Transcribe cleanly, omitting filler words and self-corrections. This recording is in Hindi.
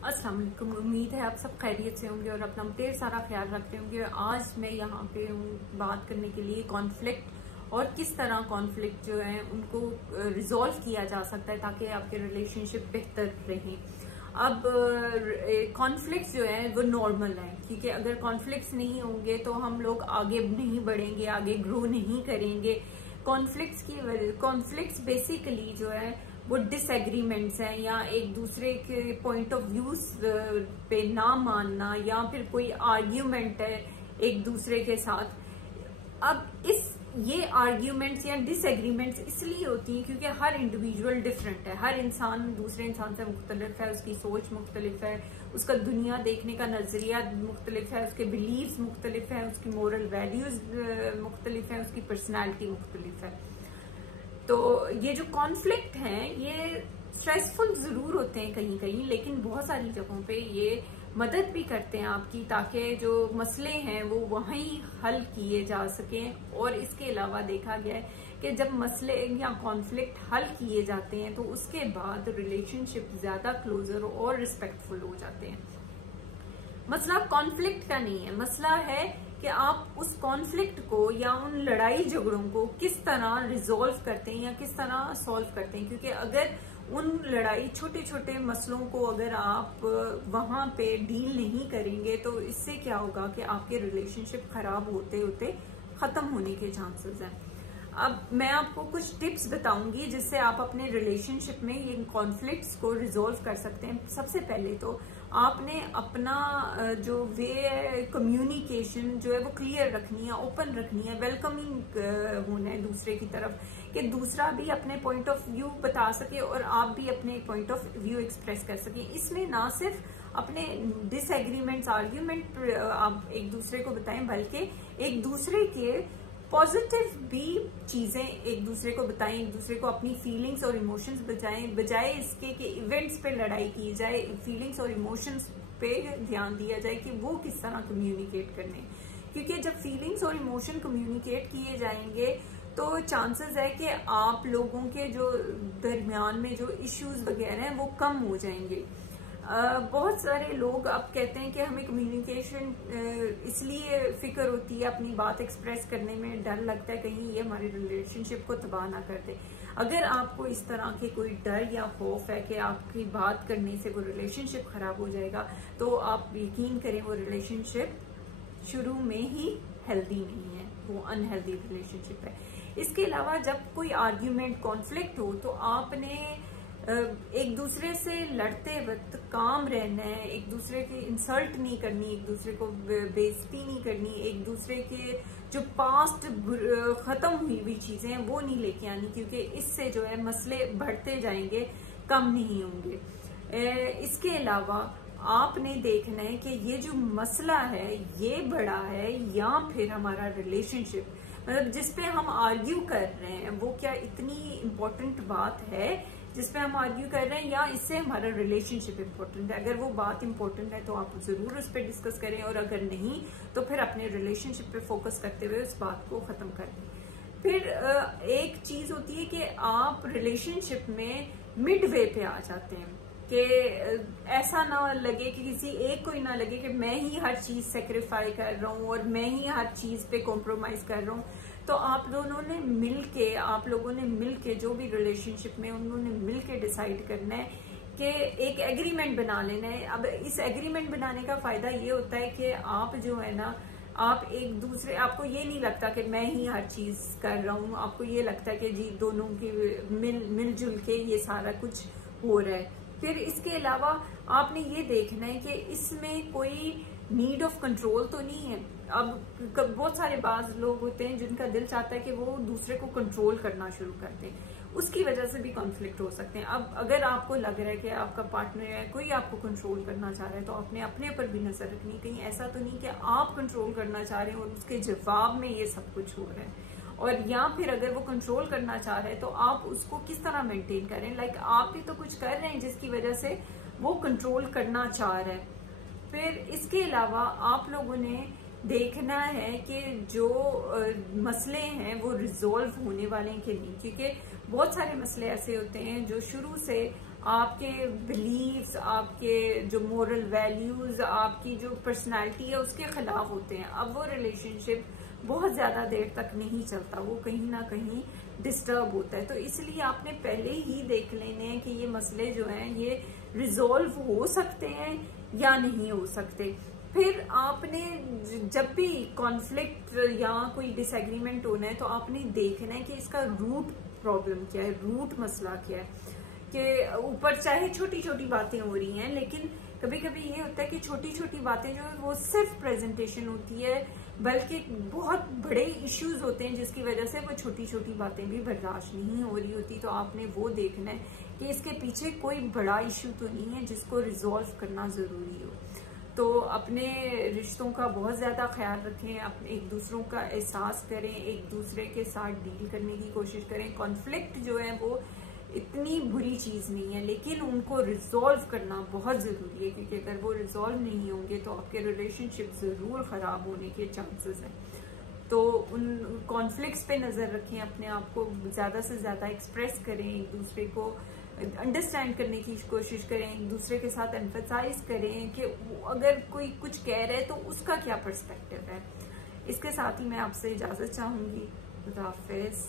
अस्सलाम वालेकुम। उम्मीद है आप सब खैरियत से होंगे और अपना ढेर सारा ख्याल रखते होंगे। आज मैं यहाँ पे हूँ बात करने के लिए कॉन्फ्लिक्ट और किस तरह कॉन्फ्लिक्ट जो है उनको रिजॉल्व किया जा सकता है ताकि आपके रिलेशनशिप बेहतर रहें। अब कॉन्फ्लिक्ट्स जो है वो नॉर्मल है, क्योंकि अगर कॉन्फ्लिक्ट्स नहीं होंगे तो हम लोग आगे नहीं बढ़ेंगे, आगे ग्रो नहीं करेंगे। कॉन्फ्लिक्ट्स बेसिकली जो है वो डिसएग्रीमेंट्स हैं या एक दूसरे के पॉइंट ऑफ व्यूज पे ना मानना या फिर कोई आर्ग्यूमेंट है एक दूसरे के साथ। अब ये आर्ग्यूमेंट्स या डिसएग्रीमेंट्स इसलिए होती हैं क्योंकि हर इंडिविजुअल डिफरेंट है, हर इंसान दूसरे इंसान से मुख्तलिफ है, उसकी सोच मुख्तलिफ है, उसका दुनिया देखने का नजरिया मुख्तलिफ है, उसके बिलीव्स मुख्तलिफ है, उसकी मोरल वैल्यूज मुख्तलिफ है, उसकी पर्सनैलिटी मुख्तलिफ है। तो ये जो कॉन्फ्लिक्ट हैं ये स्ट्रेसफुल जरूर होते हैं कहीं कहीं, लेकिन बहुत सारी जगहों पे ये मदद भी करते हैं आपकी, ताकि जो मसले हैं वो वहीं हल किए जा सकें। और इसके अलावा देखा गया है कि जब मसले या कॉन्फ्लिक्ट हल किए जाते हैं तो उसके बाद रिलेशनशिप ज्यादा क्लोजर और रिस्पेक्टफुल हो जाते हैं। मसला कॉन्फ्लिक्ट का नहीं है, मसला है कि आप उस कॉन्फ्लिक्ट को या उन लड़ाई झगड़ों को किस तरह रिजॉल्व करते हैं या किस तरह सॉल्व करते हैं। क्योंकि अगर उन लड़ाई छोटे छोटे मसलों को अगर आप वहां पे डील नहीं करेंगे तो इससे क्या होगा कि आपके रिलेशनशिप खराब होते होते खत्म होने के चांसेस हैं। अब मैं आपको कुछ टिप्स बताऊंगी जिससे आप अपने रिलेशनशिप में ये कॉन्फ्लिक्ट्स को रिजॉल्व कर सकते हैं। सबसे पहले तो आपने अपना जो वे है कम्युनिकेशन जो है वो क्लियर रखनी है, ओपन रखनी है, वेलकमिंग होना है दूसरे की तरफ, कि दूसरा भी अपने पॉइंट ऑफ व्यू बता सके और आप भी अपने पॉइंट ऑफ व्यू एक्सप्रेस कर सके। इसमें ना सिर्फ अपने डिसएग्रीमेंट्स आर्ग्यूमेंट आप एक दूसरे को बताएं, बल्कि एक दूसरे के पॉजिटिव भी चीजें एक दूसरे को बताएं, एक दूसरे को अपनी फीलिंग्स और इमोशंस बजाय इसके कि इवेंट्स पे लड़ाई की जाए, फीलिंग्स और इमोशंस पे ध्यान दिया जाए कि वो किस तरह कम्युनिकेट करने। क्योंकि जब फीलिंग्स और इमोशन कम्युनिकेट किए जाएंगे तो चांसेस है कि आप लोगों के जो दरमियान में जो इश्यूज वगैरह हैं वो कम हो जाएंगे। बहुत सारे लोग अब कहते हैं कि हमें कम्युनिकेशन इसलिए फिक्र होती है, अपनी बात एक्सप्रेस करने में डर लगता है कहीं ये हमारे रिलेशनशिप को तबाह ना कर दे। अगर आपको इस तरह के कोई डर या खौफ है कि आपकी बात करने से वो रिलेशनशिप खराब हो जाएगा, तो आप यकीन करें वो रिलेशनशिप शुरू में ही हेल्दी नहीं है, वो अनहेल्दी रिलेशनशिप है। इसके अलावा जब कोई आर्ग्यूमेंट कॉन्फ्लिक्ट हो तो आपने एक दूसरे से लड़ते वक्त काम रहना है, एक दूसरे की इंसल्ट नहीं करनी, एक दूसरे को बेइज्जती नहीं करनी, एक दूसरे के जो पास्ट खत्म हुई हुई चीजें हैं वो नहीं लेके आनी, क्योंकि इससे जो है मसले बढ़ते जाएंगे, कम नहीं होंगे। इसके अलावा आपने देखना है कि ये जो मसला है ये बड़ा है या फिर हमारा रिलेशनशिप, मतलब जिसपे हम आर्ग्यू कर रहे हैं वो क्या इतनी इम्पोर्टेंट बात है जिसपे हम आर्ग्यू कर रहे हैं, या इससे हमारा रिलेशनशिप इम्पोर्टेंट है। अगर वो बात इम्पोर्टेंट है तो आप जरूर उस पर डिस्कस करें, और अगर नहीं तो फिर अपने रिलेशनशिप पे फोकस करते हुए उस बात को खत्म कर दें। फिर एक चीज होती है कि आप रिलेशनशिप में मिड वे पे आ जाते हैं, कि ऐसा ना लगे कि किसी एक को ही ना लगे कि मैं ही हर चीज सेक्रीफाई कर रहा हूँ और मैं ही हर चीज पे कॉम्प्रोमाइज कर रहा हूँ। तो आप लोगों ने मिलके जो भी रिलेशनशिप में उन्होंने मिलके डिसाइड करना है कि एक एग्रीमेंट बना लेना है। अब इस एग्रीमेंट बनाने का फायदा ये होता है कि आप जो है ना, आप एक दूसरे, आपको ये नहीं लगता कि मैं ही हर चीज कर रहा हूँ, आपको ये लगता है कि जी दोनों की मिलजुल के ये सारा कुछ हो रहा है। फिर इसके अलावा आपने ये देखना है कि इसमें कोई नीड ऑफ कंट्रोल तो नहीं है। अब बहुत सारे बाज लोग होते हैं जिनका दिल चाहता है कि वो दूसरे को कंट्रोल करना शुरू कर दें, उसकी वजह से भी कॉन्फ्लिक्ट हो सकते हैं। अब अगर आपको लग रहा है कि आपका पार्टनर है कोई आपको कंट्रोल करना चाह रहा है, तो आपने अपने पर भी नजर रखनी, कहीं ऐसा तो नहीं कि आप कंट्रोल करना चाह रहे हैं और उसके जवाब में ये सब कुछ हो रहा है। और या फिर अगर वो कंट्रोल करना चाह रहे हैं तो आप उसको किस तरह मेंटेन करें, लाइक आप भी तो कुछ कर रहे हैं जिसकी वजह से वो कंट्रोल करना चाह रहा है। फिर इसके अलावा आप लोगों ने देखना है कि जो मसले हैं वो रिजॉल्व होने वाले हैं कि नहीं, क्योंकि बहुत सारे मसले ऐसे होते हैं जो शुरू से आपके बिलीव्स, आपके जो मोरल वैल्यूज, आपकी जो पर्सनालिटी है उसके खिलाफ होते हैं, अब वो रिलेशनशिप बहुत ज्यादा देर तक नहीं चलता, वो कहीं ना कहीं डिस्टर्ब होता है। तो इसलिए आपने पहले ही देख लेने हैं कि ये मसले जो हैं ये रिजॉल्व हो सकते हैं या नहीं हो सकते। फिर आपने जब भी कॉन्फ्लिक्ट या कोई डिसएग्रीमेंट होना है तो आपने देखना है कि इसका रूट प्रॉब्लम क्या है, रूट मसला क्या है। कि ऊपर चाहे छोटी छोटी बातें हो रही हैं, लेकिन कभी कभी ये होता है कि छोटी छोटी बातें जो है वो सिर्फ प्रेजेंटेशन होती है, बल्कि बहुत बड़े इश्यूज होते हैं जिसकी वजह से वो छोटी छोटी बातें भी बर्दाश्त नहीं हो रही होती। तो आपने वो देखना है कि इसके पीछे कोई बड़ा इश्यू तो नहीं है जिसको रिजॉल्व करना जरूरी हो। तो अपने रिश्तों का बहुत ज्यादा ख्याल रखें, अपने एक दूसरों का एहसास करें, एक दूसरे के साथ डील करने की कोशिश करें। कॉन्फ्लिक्ट जो है वो इतनी बुरी चीज नहीं है, लेकिन उनको रिजॉल्व करना बहुत जरूरी है, क्योंकि अगर वो रिजॉल्व नहीं होंगे तो आपके रिलेशनशिप जरूर खराब होने के चांसेस हैं। तो उन कॉन्फ्लिक्ट्स पे नजर रखें, अपने आप को ज्यादा से ज्यादा एक्सप्रेस करें, एक दूसरे को अंडरस्टैंड करने की कोशिश करें, एक दूसरे के साथ एम्फसाइज करें कि अगर कोई कुछ कह रहा है तो उसका क्या पर्सपेक्टिव है। इसके साथ ही मैं आपसे इजाजत चाहूंगी। खुदा हाफिज।